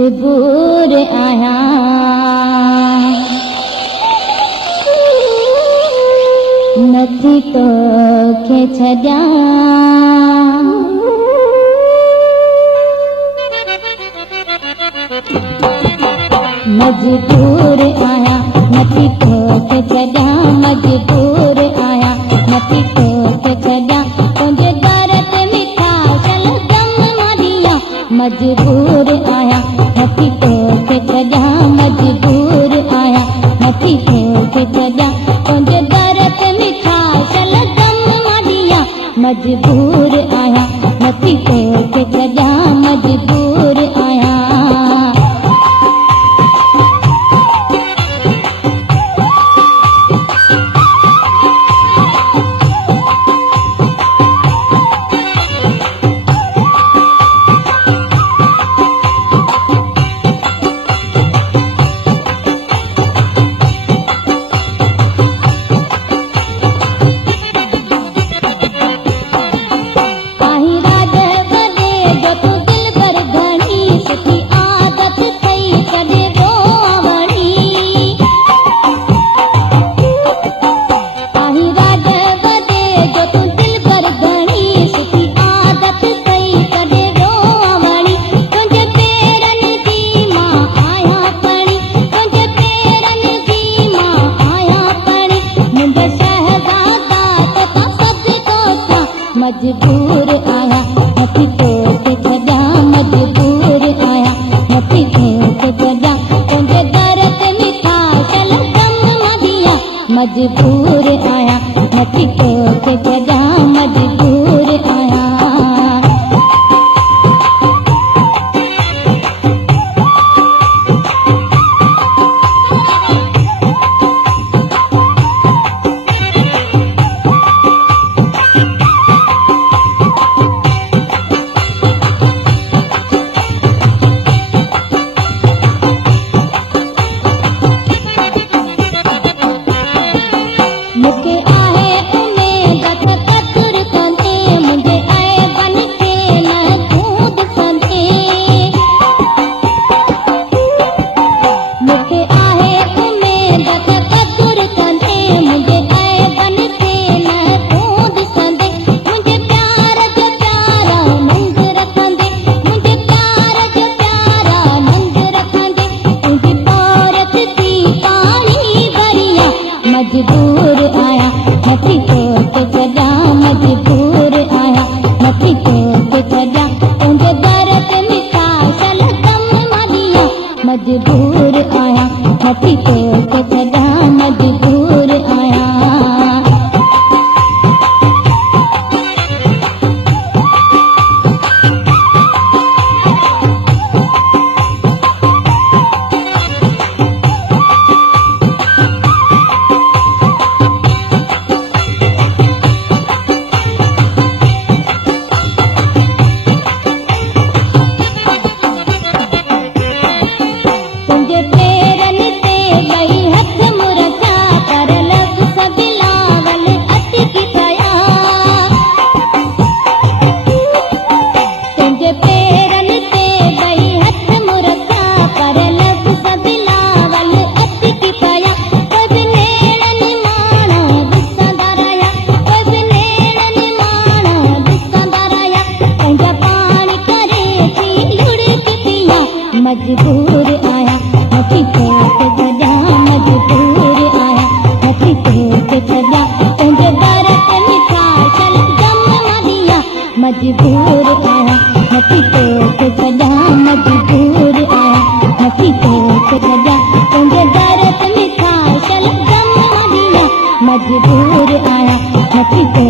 मजबूर आया नथी तो के छॾिया मजबूर आया नथी तो के छॾिया मजबूर आया नथी तो के छॾिया तुंहिंजे दर ते मिठा चल दम मारिया मजबूर आया नथी तो के छॾिया मजबूर आया नथी तो के छॾिया तुंहिंजे दर ते मिठा चल दम मारिया मजबूर आया नथी तो के छॾिया मजबूर आया मजबूर आया नथी तो के छॾिया मजबूर आया नथी तो के छॾिया तुंहिंजे दर ते मिठा चल दम मारिया मजबूर आया नथी तो के छॾिया मजबूर आया मुखे आहे उमेद त कदुर कंदे मुंहिंजे ऐबन खे न तूं ॾिसंदे मुखे आहे उमेद त कदुर कंदे मुंहिंजे ऐबन खे न तूं ॾिसंदे मुंहिंजे प्यार जो प्यारा नंढ रखंदे मुंहिंजे प्यार जो प्यारा नंढ रखंदे तुंहिंजी पौरत थी पाणी भरिया मजबूर आया नथी तो के छॾिया मजबूर आया नथी तो के छॾिया तुंहिंजे दर ते मिठा चल दम मारिया मजबूर आया नथी तो के छॾिया मजबूर आया तुंहिंजे पेरनि ते ॿई हथ मुरझा पर लॻ सबिलावल अटकी पिया तुंहिंजे पेरनि ते ॿई हथ मुरझा पर लॻ सबिलावल अटकी पिया कोई नेड़नि माण्हू ॾिसंदा रहिया कोई नेड़नि माण्हू ॾिसंदा रहिया पंहिंजा पाण करे थी लुड़क पिया मजबूर आया नथी तो के छॾिया मजबूर आया नथी तो के छॾिया तुंहिंजे दर ते मिठा चल दम मारिया मजबूर आया नथी तो के छॾिया मजबूर आया नथी तो के छॾिया तुंहिंजे दर ते मिठा चल दम मारिया मजबूर आया नथी तो